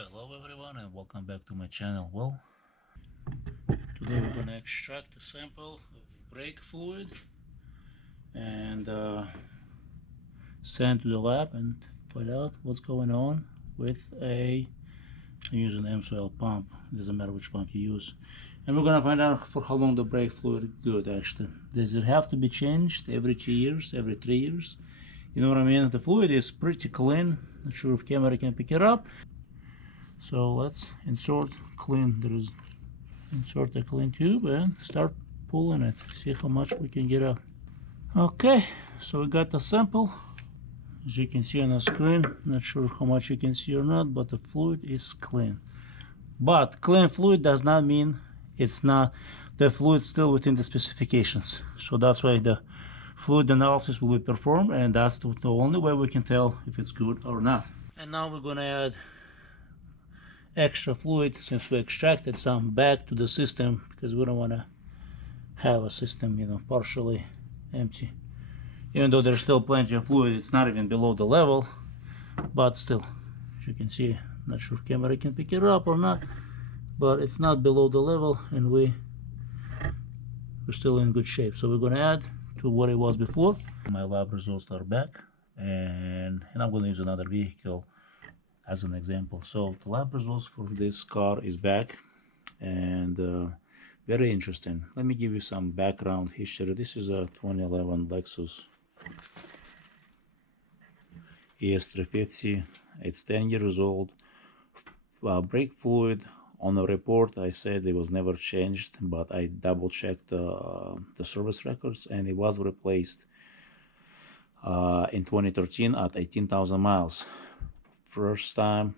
Hello everyone and welcome back to my channel. Well, today we're gonna extract a sample of brake fluid and send to the lab and find out what's going on with I'm using amsoil pump. It doesn't matter which pump you use. And we're gonna find out for how long the brake fluid is good actually. Does it have to be changed every 2 years, every 3 years? You know what I mean? The fluid is pretty clean. Not sure if camera can pick it up. So let's insert a clean tube and start pulling it, see how much we can get out. Okay, so we got the sample. As you can see on the screen, not sure how much you can see or not, but the fluid is clean. But clean fluid does not mean the fluid still within the specifications. So that's why the fluid analysis will be performed, and that's the only way we can tell if it's good or not. And now we're gonna add extra fluid, since we extracted some, back to the system, because we don't want to have a system, you know, partially empty. Even though there's still plenty of fluid, it's not even below the level, but still, as you can see, not sure if camera can pick it up or not, but it's not below the level, and we're still in good shape. So we're going to add to what it was before. My lab results are back, and I'm going to use another vehicle as an example. So the lab results for this car is back, and very interesting. Let me give you some background history. This is a 2011 Lexus ES350. It's 10 years old. Brake fluid on the report, I said it was never changed, but I double checked the service records, and it was replaced in 2013 at 18,000 miles. First time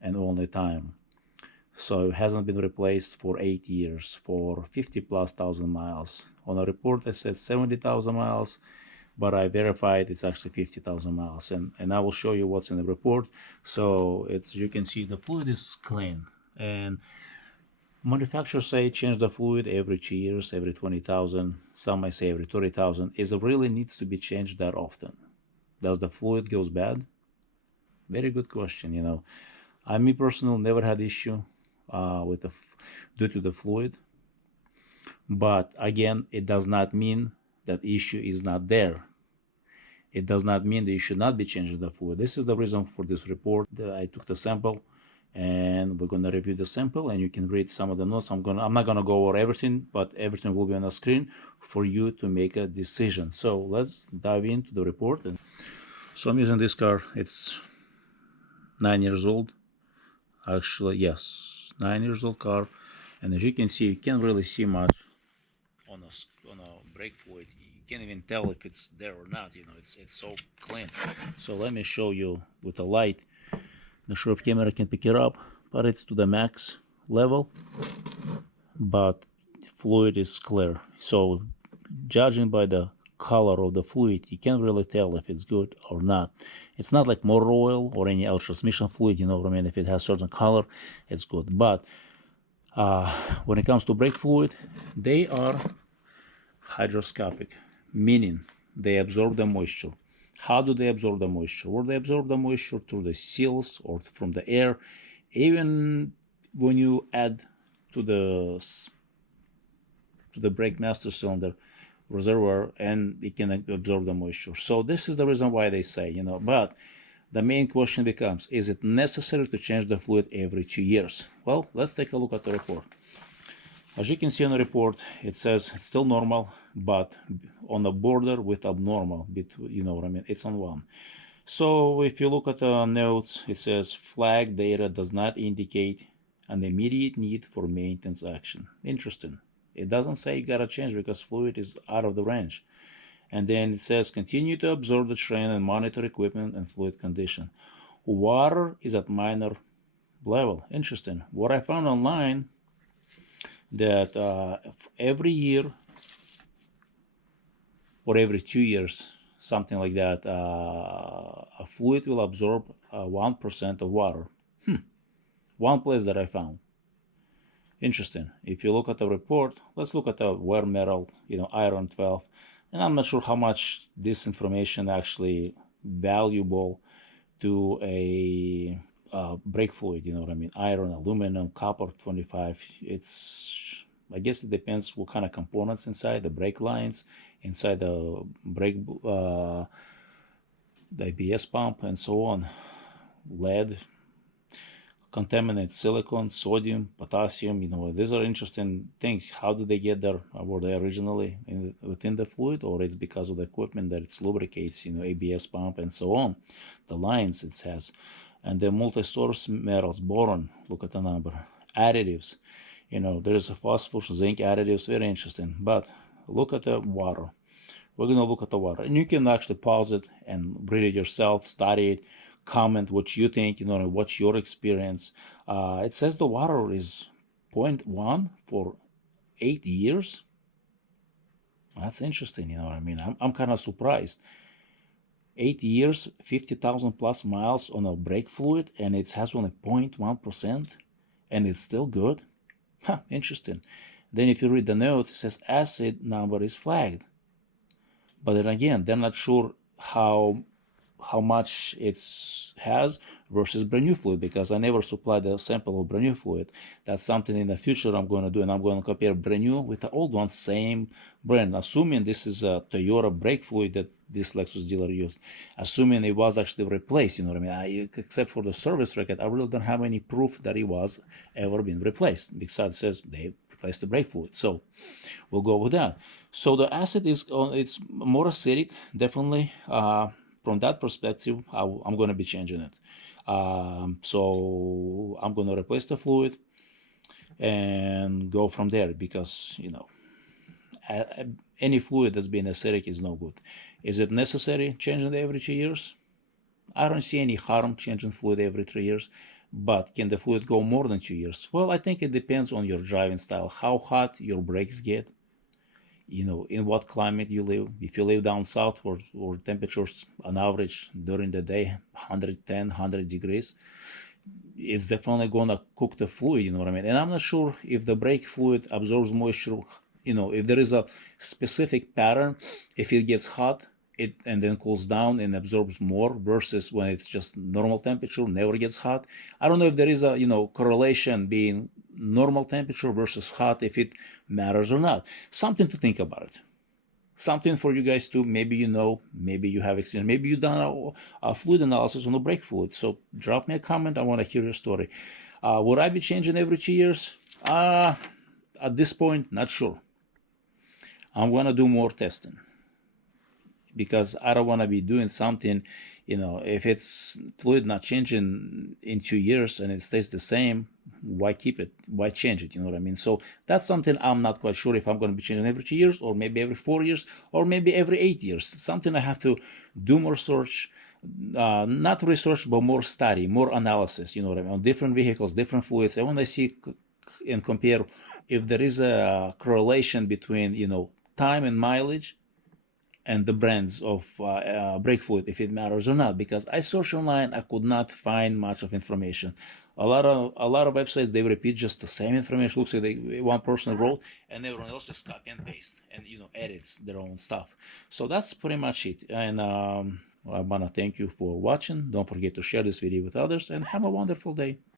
and only time. So it hasn't been replaced for 8 years, for 50,000+ miles. On a report I said 70,000 miles, but I verified it's actually 50,000 miles, and I will show you what's in the report. So it's, you can see the fluid is clean, and manufacturers say change the fluid every 2 years, every 20,000. Some might say every 30,000. Is it really needs to be changed that often? Does the fluid goes bad? Very good question. You know, me personally never had issue with due to the fluid, but again, it does not mean that issue is not there. It does not mean that you should not be changing the fluid. This is the reason for this report. That I took the sample, and we're going to review the sample, and you can read some of the notes. I'm not going to go over everything, but everything will be on the screen for you to make a decision. So let's dive into the report. And so I'm using this car. It's 9 years old, actually. Yes, 9 years old car, and as you can see, you can't really see much on a brake fluid. You can't even tell if it's there or not. You know, it's so clean. So let me show you with the light. Not sure if camera can pick it up, but it's to the max level, but fluid is clear. So judging by the color of the fluid, you can't really tell if it's good or not. It's not like motor oil or any oil transmission fluid, you know what I mean? If it has certain color, it's good. But when it comes to brake fluid, they are hygroscopic, meaning they absorb the moisture. How do they absorb the moisture? Well, they absorb the moisture through the seals or from the air. Even when you add to the brake master cylinder reservoir, and it can absorb the moisture. So this is the reason why they say, you know, but the main question becomes, is it necessary to change the fluid every 2 years? Well, let's take a look at the report. As you can see on the report, it says it's still normal, but on the border with abnormal, you know what I mean, it's on 1. So if you look at the notes, it says flag data does not indicate an immediate need for maintenance action. Interesting. It doesn't say you gotta change because fluid is out of the range. And then it says continue to observe the trend and monitor equipment and fluid condition. Water is at minor level. Interesting. What I found online, that every year or every 2 years, something like that, a fluid will absorb 1% of water. One place that I found. Interesting. If you look at the report, let's look at the wear metal, you know, iron 12. And I'm not sure how much this information actually valuable to a brake fluid, you know what I mean? Iron, aluminum, copper 25. I guess it depends what kind of components inside the brake lines, inside the the ABS pump, and so on. Lead, contaminated silicon, sodium, potassium. You know, these are interesting things. How did they get there? Were they originally within the fluid, or it's because of the equipment that it lubricates? You know, ABS pump and so on. The lines it has, and the multi-source metals, boron. Look at the number. Additives. You know, there's a phosphorus, zinc additives. Very interesting. But look at the water. We're gonna look at the water, and you can actually pause it and read it yourself, study it, comment what you think, you know, what's your experience. It says the water is 0.1 for 8 years. That's interesting, you know what I mean? I'm kind of surprised. 8 years, 50,000 plus miles on a brake fluid, and it has only 0.1%, and it's still good. Huh, interesting. Then if you read the notes, it says acid number is flagged. But then again, they're not sure how much it has versus brand new fluid, because I never supplied a sample of brand new fluid. That's something in the future I'm going to do, and I'm going to compare brand new with the old one, same brand. Assuming this is a Toyota brake fluid that this Lexus dealer used, assuming it was actually replaced, you know what I mean? Except for the service record, I really don't have any proof that it was ever been replaced, because it says they replaced the brake fluid. So we'll go with that. So the acid is it's more acidic, definitely. From that perspective, I'm going to be changing it. So I'm going to replace the fluid and go from there, because, you know, any fluid that's been acidic is no good. Is it necessary changing it every 2 years? I don't see any harm changing fluid every 3 years, but can the fluid go more than 2 years? Well, I think it depends on your driving style, how hot your brakes get, you know, in what climate you live. If you live down south where temperatures on average during the day 110, 100 degrees, it's definitely gonna cook the fluid, you know what I mean? And I'm not sure if the brake fluid absorbs moisture, you know, if there is a specific pattern, if it gets hot, it and then cools down and absorbs more, versus when it's just normal temperature, never gets hot. I don't know if there is a, you know, correlation being normal temperature versus hot, if it matters or not. Something to think about it. Something for you guys to, maybe you know, maybe you have experience, maybe you've done a fluid analysis on the brake fluid. So drop me a comment. I want to hear your story. Would I be changing every 2 years? At this point, not sure. I'm going to do more testing, because I don't want to be doing something, you know, if it's fluid not changing in 2 years and it stays the same, why keep it? Why change it? You know what I mean? So that's something I'm not quite sure if I'm going to be changing every 2 years, or maybe every 4 years, or maybe every 8 years. Something I have to do more research, not research, but more study, more analysis, you know what I mean, on different vehicles, different fluids. I want to see and compare if there is a correlation between, you know, time and mileage and the brands of brake fluid, if it matters or not. Because I searched online, I could not find much of information. A lot of websites, they repeat just the same information. Looks like one person wrote, and everyone else just copy and paste, and, you know, edits their own stuff. So that's pretty much it. And I want to thank you for watching. Don't forget to share this video with others, and have a wonderful day.